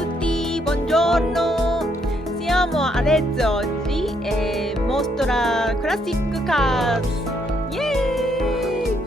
tutti, buongiorno. Siamo a Arezzo oggi e mostra Classic Cars. Yay!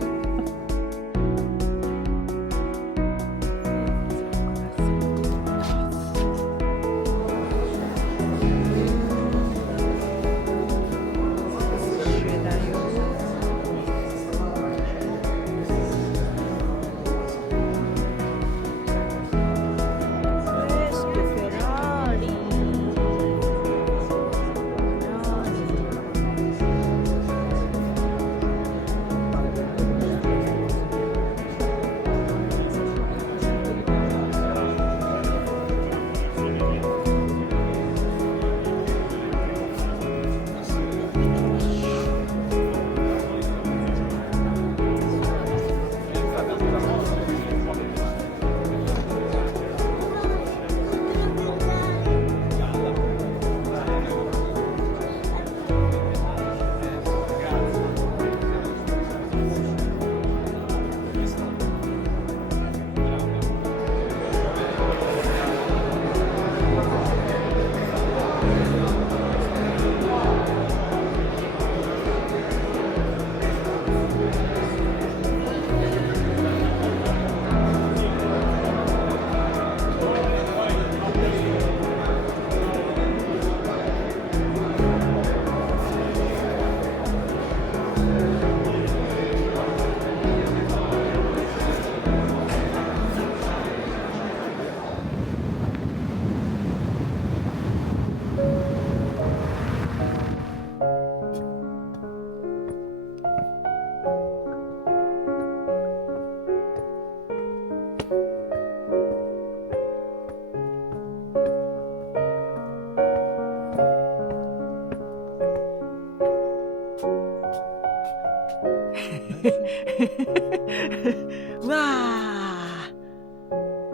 Wow!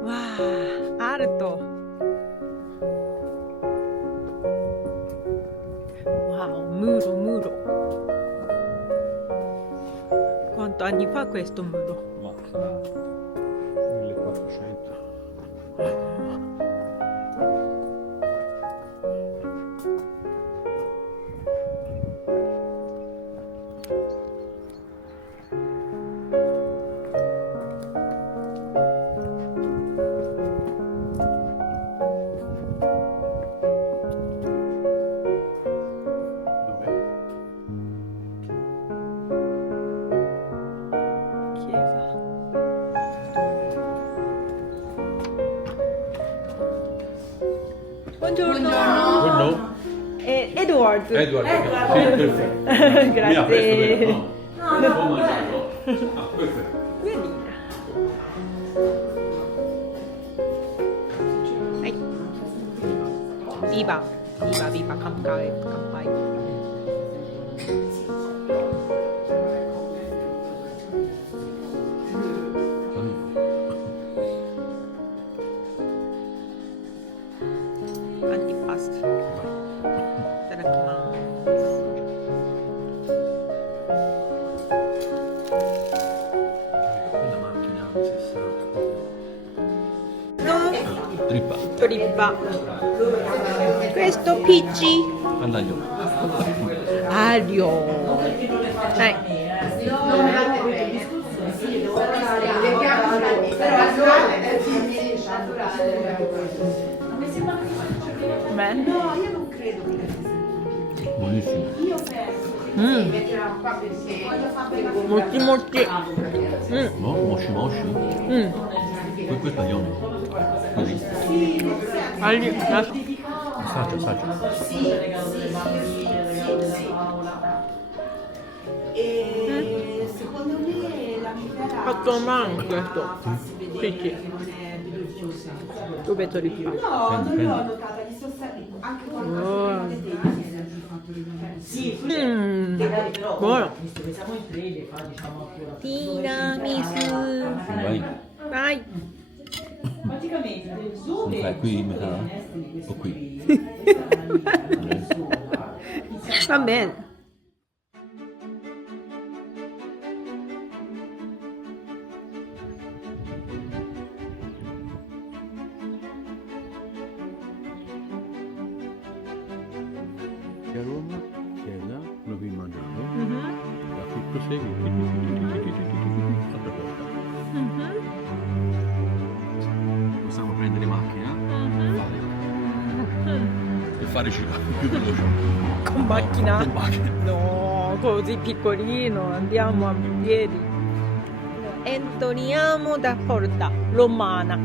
Wow! Alto! Wow, muro. Quanto anni fa questo muro? Ma sarà 1400. Chiesa. Buongiorno. Buongiorno. Edward. Edward. Sì, perfetto. Grazie. Mi ha preso per... No, non può mangiarlo. Ah, perfetto. Vieni. Hai. Viva, campai. Antipasto. Itadakimasu. Una macchina 60. Trippa. Trippa. Questo Picci. Andaglio. Ario. Dai. Beh. Buonissimo. Molti. No? Moshi. Poi questo è yoni. Così. Assaggia. E secondo me la migliorata Fatto a mano questo. Picci. Tu vedo di più. no, non Prendi. l'ho notata, gli sono stati anche quando Oh. sì, Buono. Pensiamo in fede, fa diciamo ancora. Tiramisù. Vai. Vai. Praticamente dove Vai qui in metà? onesti di questo O qui? periodo, Va bene. a Roma, che è là, noi qui mangiamo, Mhm, da qui prosegui, altra volta. mhm, Possiamo prendere macchina mhm. e fare più veloce. Con macchina? Con macchina. No, così piccolino, andiamo a piedi. Entriamo da Porta Romana.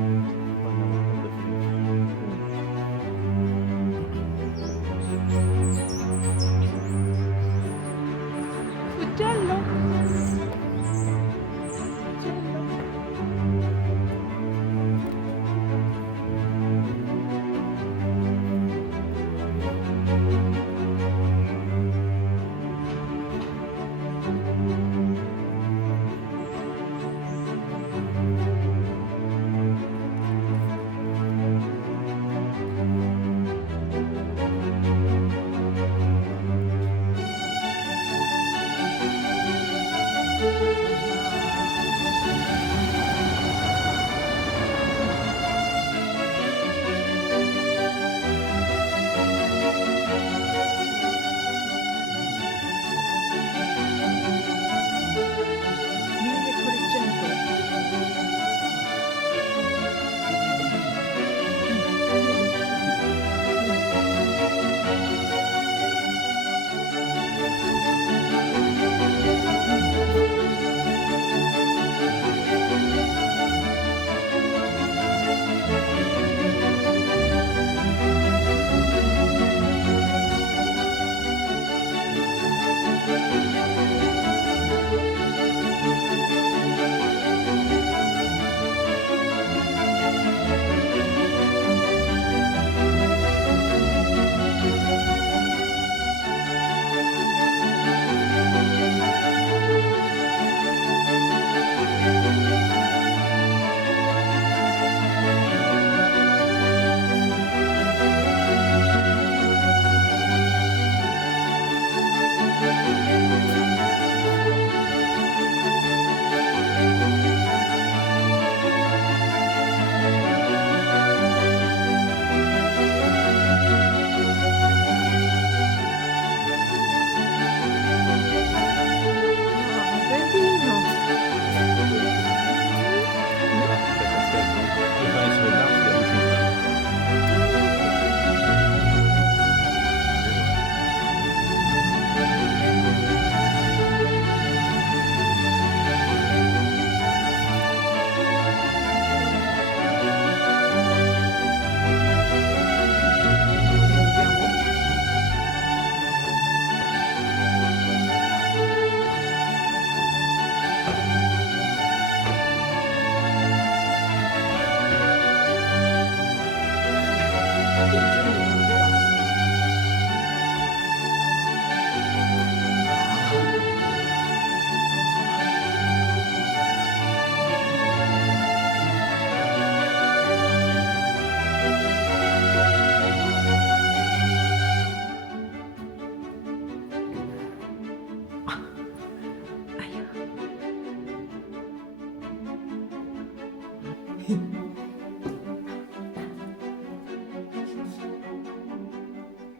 Uccello? Uccello?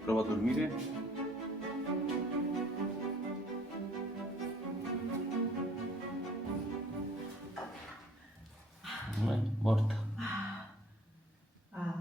Prova a dormire. Morta. Ah.